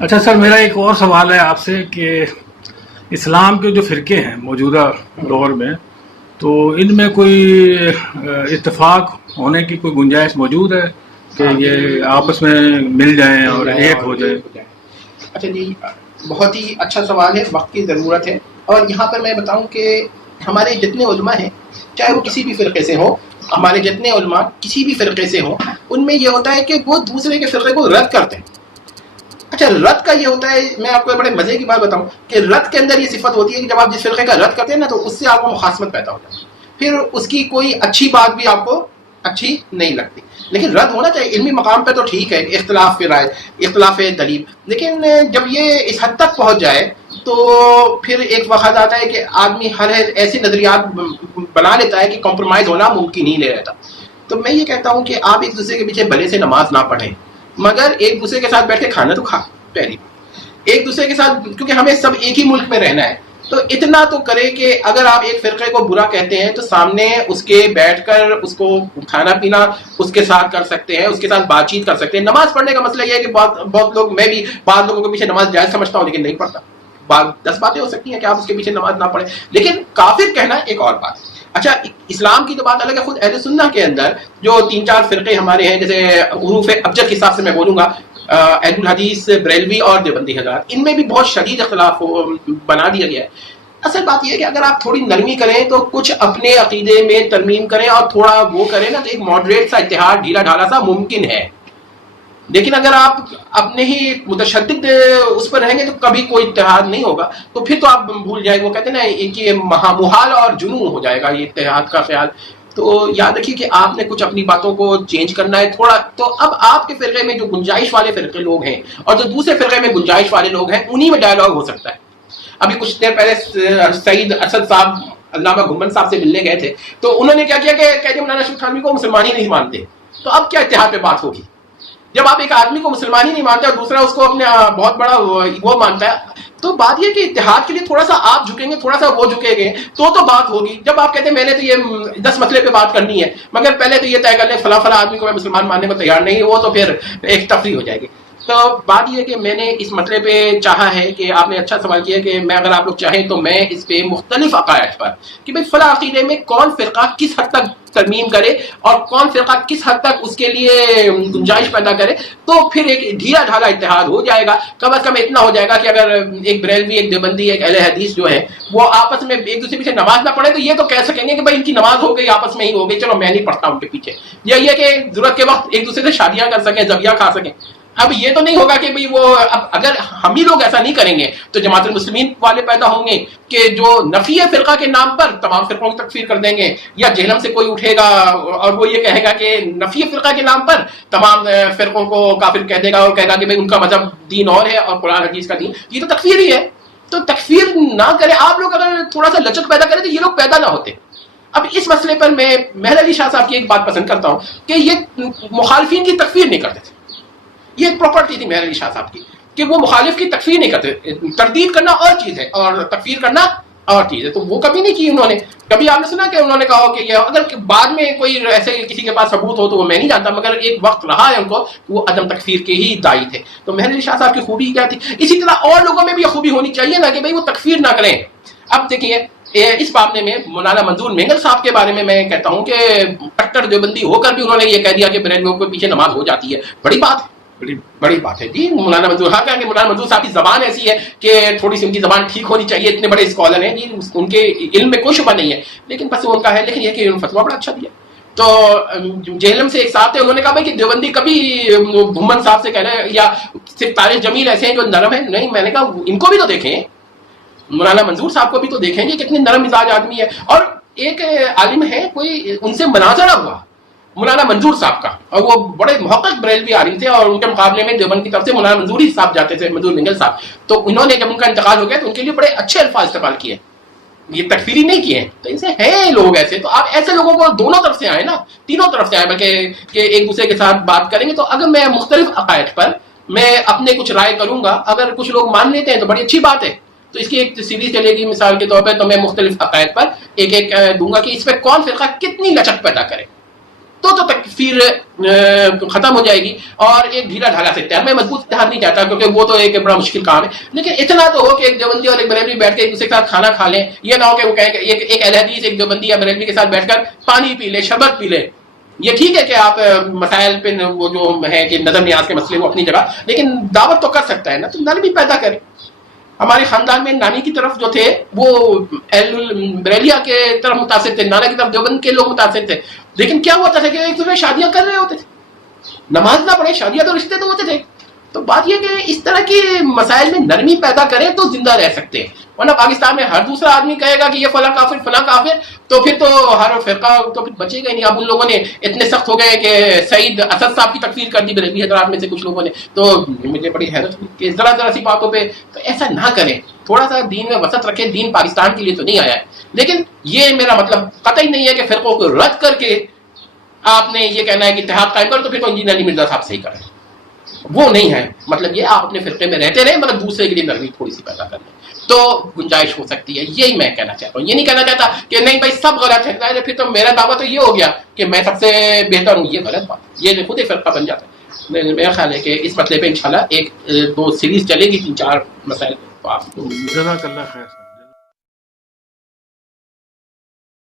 اچھا سر، میرا ایک اور سوال ہے آپ سے کہ اسلام کے جو فرقے ہیں موجودہ دور میں، تو ان میں کوئی اتفاق ہونے کی کوئی گنجائش موجود ہے کہ یہ آپس میں مل جائیں اور ایک ہو جائیں؟ اچھا جی، بہت ہی اچھا سوال ہے، وقت کی ضرورت ہے. اور یہاں پر میں بتاؤں کہ ہمارے جتنے علماء ہیں، چاہے وہ کسی بھی فرقے سے ہوں، ہمارے جتنے علماء کسی بھی فرقے سے ہوں، ان میں یہ ہوتا ہے کہ وہ دوسرے کے فرقے کو رد کرتے ہیں. اچھا، رد کا یہ ہوتا ہے، میں آپ کو بڑے مزے کی بات بتاؤں کہ رد کے اندر یہ صفت ہوتی ہے کہ جب آپ جس فرقے کا رد کرتے ہیں نا، تو اس سے آپ کو مخاصمت پیدا ہوتا ہے، پھر اس کی کوئی اچھی بات بھی آپ کو اچھی نہیں لگتی. لیکن رد ہونا چاہیے علمی مقام پہ، تو ٹھیک ہے، اختلاف کی رائے، اختلاف دلیل. لیکن جب یہ اس حد تک پہنچ جائے تو پھر ایک وقت آتا ہے کہ آدمی ہر ایسے نظریات بنا لیتا ہے کہ کمپرومائز ہونا ممکن ہی نہیں رہتا. تو میں یہ کہتا ہوں کہ آپ ایک دوسرے کے پیچھے بھلے سے نماز نہ پڑھیں، مگر ایک دوسرے کے ساتھ بیٹھ کے کھانا تو کھا. پہلی ایک دوسرے کے ساتھ، کیونکہ ہمیں سب ایک ہی ملک میں رہنا ہے، تو اتنا تو کرے کہ اگر آپ ایک فرقے کو برا کہتے ہیں تو سامنے اس کے بیٹھ کر اس کو کھانا پینا اس کے ساتھ کر سکتے ہیں، اس کے ساتھ بات چیت کر سکتے ہیں. نماز پڑھنے کا مسئلہ یہ ہے کہ بہت لوگ، میں بھی بعض لوگوں کے پیچھے نماز جائز سمجھتا ہوں لیکن نہیں پڑھتا. 10 باتیں ہو سکتی ہیں کہ آپ اس کے پیچھے نماز نہ پڑھیں، لیکن کافر کہنا ایک اور بات. اچھا، اسلام کی تو بات الگ ہے. خود اہل سنہ کے اندر جو 3-4 فرقے ہمارے ہیں، جیسے حروف ابجد کے حساب سے میں بولوں گا، اہل الحدیث، بریلوی اور دیوبندی حضرات، ان میں بھی بہت شدید اختلاف بنا دیا گیا ہے. اصل بات یہ ہے کہ اگر آپ تھوڑی نرمی کریں تو کچھ اپنے عقیدے میں ترمیم کریں اور تھوڑا وہ کریں نا، تو ایک ماڈریٹ سا اتحاد، ڈھیلا ڈھالا سا ممکن ہے. لیکن اگر آپ اپنے ہی متشدد اس پر رہیں گے تو کبھی کوئی اتحاد نہیں ہوگا. تو پھر تو آپ بھول جائیں، وہ کہتے ہیں نا کہ محال اور جنون ہو جائے گا یہ اتحاد کا خیال. تو یاد رکھیے کہ آپ نے کچھ اپنی باتوں کو چینج کرنا ہے تھوڑا. تو اب آپ کے فرقے میں جو گنجائش والے فرقے لوگ ہیں اور جو دوسرے فرقے میں گنجائش والے لوگ ہیں، انہی میں ڈائلاگ ہو سکتا ہے. ابھی کچھ دیر پہلے سعید اسد صاحب علامہ گھمن صاحب سے ملنے گئے تھے، تو انہوں نے کیا کیا کہ قید مولانا اشرف تھانوی کو مسلمان ہی نہیں مانتے. تو اب کیا اتحاد پہ بات ہوگی جب آپ ایک آدمی کو مسلمان ہی نہیں مانتے اور دوسرا اس کو اپنے بہت بڑا وہ مانتا ہے؟ تو بات یہ کہ اتحاد کے لیے تھوڑا سا آپ جھکیں گے، تھوڑا سا وہ جھکیں گے تو بات ہوگی. جب آپ کہتے ہیں میں نے تو یہ 10 مسئلے پہ بات کرنی ہے، مگر پہلے تو یہ طے کر لیں فلاں فلاں آدمی کو میں مسلمان ماننے کو تیار نہیں، وہ تو پھر ایک تفریح ہو جائے گی. تو بات یہ ہے کہ میں نے اس مسئلے پہ چاہا ہے کہ آپ نے اچھا سوال کیا کہ میں، اگر آپ لوگ چاہیں تو میں اس پہ مختلف عقائد پر کہ بھائی فلاں عقیدے میں کون فرقہ کس حد تک ترمیم کرے اور کون فرقہ کس حد تک اس کے لیے گنجائش پیدا کرے، تو پھر ایک ڈھیلا ڈھالا اتحاد ہو جائے گا. کم از کم اتنا ہو جائے گا کہ اگر ایک بریلوی، ایک دیوبندی، ایک اہل حدیث جو ہے وہ آپس میں ایک دوسرے پیچھے نماز نہ پڑھے تو یہ تو کہہ سکیں گے کہ بھائی ان کی نماز ہو گئی، آپس میں ہی ہو گئی، چلو میں نہیں پڑھتا ان کے پیچھے. یا یہ کہ ضرورت کے وقت ایک دوسرے سے شادیاں کر سکیں، ذبیحہ کھا سکیں. اب یہ تو نہیں ہوگا کہ بھئی وہ، اب اگر ہم ہی لوگ ایسا نہیں کریں گے تو جماعت المسلمین والے پیدا ہوں گے کہ جو نفی فرقہ کے نام پر تمام فرقوں کی تکفیر کر دیں گے، یا جہنم سے کوئی اٹھے گا اور وہ یہ کہے گا کہ نفی فرقہ کے نام پر تمام فرقوں کو کافر کہہ دے گا اور کہے گا کہ بھئی ان کا مذہب دین اور ہے اور قرآن حدیث کا دین، یہ تو تکفیر ہی ہے. تو تکفیر نہ کریں آپ لوگ، اگر تھوڑا سا لچک پیدا کریں تو یہ لوگ پیدا نہ ہوتے. اب اس مسئلے پر میں مہر علی شاہ صاحب کی ایک بات پسند کرتا ہوں کہ یہ مخالفین کی تکفیر نہیں کرتے تھے. یہ ایک پراپرٹی تھی مہر علی شاہ صاحب کی کہ وہ مخالف کی تکفیر نہیں کرتے. تردید کرنا اور چیز ہے اور تکفیر کرنا اور چیز ہے، تو وہ کبھی نہیں کی انہوں نے. کبھی آپ نے سنا کہ انہوں نے کہا کہ یہ اگر بعد میں کوئی ایسے کسی کے پاس ثبوت ہو تو وہ میں نہیں جانتا، مگر ایک وقت رہا ہے ان کو وہ عدم تکفیر کے ہی داعی تھے. تو مہر علی شاہ صاحب کی خوبی کیا تھی؟ اسی طرح اور لوگوں میں بھی یہ خوبی ہونی چاہیے نا کہ بھئی وہ تکفیر نہ کریں. اب دیکھیے اس معاملے میں مولانا منظور مینگل صاحب کے بارے میں میں کہتا ہوں کہ کٹر دیوبندی ہو کر بھی انہوں نے یہ کہہ دیا کہ بریلویوں کے پیچھے نماز ہو جاتی ہے. بڑی بات ہے، بڑی بات ہے جی. مولانا منظور، ہاں، کہ مولانا منظور صاحب کی زبان ایسی ہے کہ تھوڑی سی ان کی زبان ٹھیک ہونی چاہیے، اتنے بڑے اسکالر ہیں جی، ان کے علم میں کوئی شبہ نہیں ہے، لیکن بس ان کا ہے. لیکن یہ کہ انہوں نے فتویٰ بڑا اچھا دیا. تو جہلم سے ایک صاحب تھے، انہوں نے کہا بھائی کہ دیوبندی کبھی گھمن صاحب سے کہہ رہے ہیں یا صرف طارق جمیل ایسے ہیں جو نرم ہیں. نہیں، میں نے کہا ان کو بھی تو دیکھیں، مولانا منظور صاحب کو بھی تو دیکھیں گے کتنے نرم مزاج آدمی ہے. اور ایک عالم ہے، کوئی ان سے مناظرہ ہوا مولانا منظور صاحب کا، اور وہ بڑے محقق بریلوی عالم تھے اور ان کے مقابلے میں دیوبند کی طرف سے مولانا منظور ہی صاحب جاتے تھے، منظور مینگل صاحب. تو انہوں نے جب ان کا انتقال ہو گیا تو ان کے لیے بڑے اچھے الفاظ استعمال کیے، یہ تکفیری نہیں کیے. تو ان سے ہیں لوگ ایسے، تو آپ ایسے لوگوں کو دونوں طرف سے آئے نا، تینوں طرف سے آئے، بلکہ کہ ایک دوسرے کے ساتھ بات کریں گے. تو اگر میں مختلف عقائد پر میں اپنے کچھ رائے کروں گا، اگر کچھ لوگ مان لیتے ہیں تو بڑی اچھی بات ہے. تو اس کی ایک سیریز چلے گی مثال کے طور پہ، تو میں مختلف عقائد پر ایک ایک دوں گا کہ اس پہ کون فرقہ کتنی لچک پیدا کرے. تو تکفیر ختم ہو جائے گی اور ایک ڈھیلا ڈھالا سے اتحاد. میں مضبوط اتحاد نہیں چاہتا کیونکہ وہ تو ایک بڑا مشکل کام ہے, لیکن اتنا تو ہو کہ ایک دیوبندی اور ایک بریلوی بیٹھ کے ایک دوسرے کے ساتھ کھانا کھا لیں. یہ نہ ہو کہ وہ کہیں کہ ایک اہل حدیث ایک دیوبندی یا بریلوی کے ساتھ بیٹھ کر پانی پی لے, شربت پی لے. یہ ٹھیک ہے کہ آپ مسائل پہ وہ جو ہے کہ نظر نیاز کے مسئلے وہ اپنی جگہ, لیکن دعوت تو کر سکتا ہے نا, تو نرمی پیدا کرے. ہمارے خاندان میں نانی کی طرف جو تھے وہ بریلیا کے طرف متاثر تھے, نانا کی طرف دیوبند کے لوگ متاثر تھے, لیکن کیا ہوتا تھا کہ ایک دوسرے شادیاں کر رہے ہوتے تھے, نماز نہ پڑھے شادیاں تو رشتے تو ہوتے تھے. تو بات یہ کہ اس طرح کے مسائل میں نرمی پیدا کریں تو زندہ رہ سکتے ہیں. ورنہ پاکستان میں ہر دوسرا آدمی کہے گا کہ یہ فلاں کافر فلاں کافر, تو پھر تو ہر فرقہ تو پھر بچے گا ہی نہیں. اب ان لوگوں نے اتنے سخت ہو گئے کہ سعید اسد صاحب کی تکفیر کر دی بریلوی حضرات میں سے کچھ لوگوں نے, تو مجھے بڑی حیرت ہوئی کہ ذرا سی باتوں پہ تو ایسا نہ کریں. تھوڑا سا دین میں وسعت رکھیں. دین پاکستان کے لیے تو نہیں آیا ہے, لیکن یہ میرا مطلب قطعی نہیں ہے کہ فرقوں کو رد کر کے آپ نے یہ کہنا ہے کہ اتحاد قائم کرو, تو پھر تو انجینئر علی مرزا صاحب صحیح کریں. وہ نہیں ہے مطلب. یہ آپ اپنے فرقے میں رہتے رہیں, مطلب دوسرے کے لیے نرمی تھوڑی سی پیدا کر لیں تو گنجائش ہو سکتی ہے. یہی میں کہنا چاہتا ہوں. یہ نہیں کہنا چاہتا کہ نہیں بھائی سب غلط ہے, پھر تو میرا دعویٰ تو یہ ہو گیا کہ میں سب سے بہتر ہوں. یہ غلط بات, یہ خود ایک فرقہ بن جاتا ہے. میرا خیال ہے کہ اس مسئلے پہ انشاءاللہ ایک دو سیریز چلے گی 3-4 مسائل. جزاک اللہ خیر.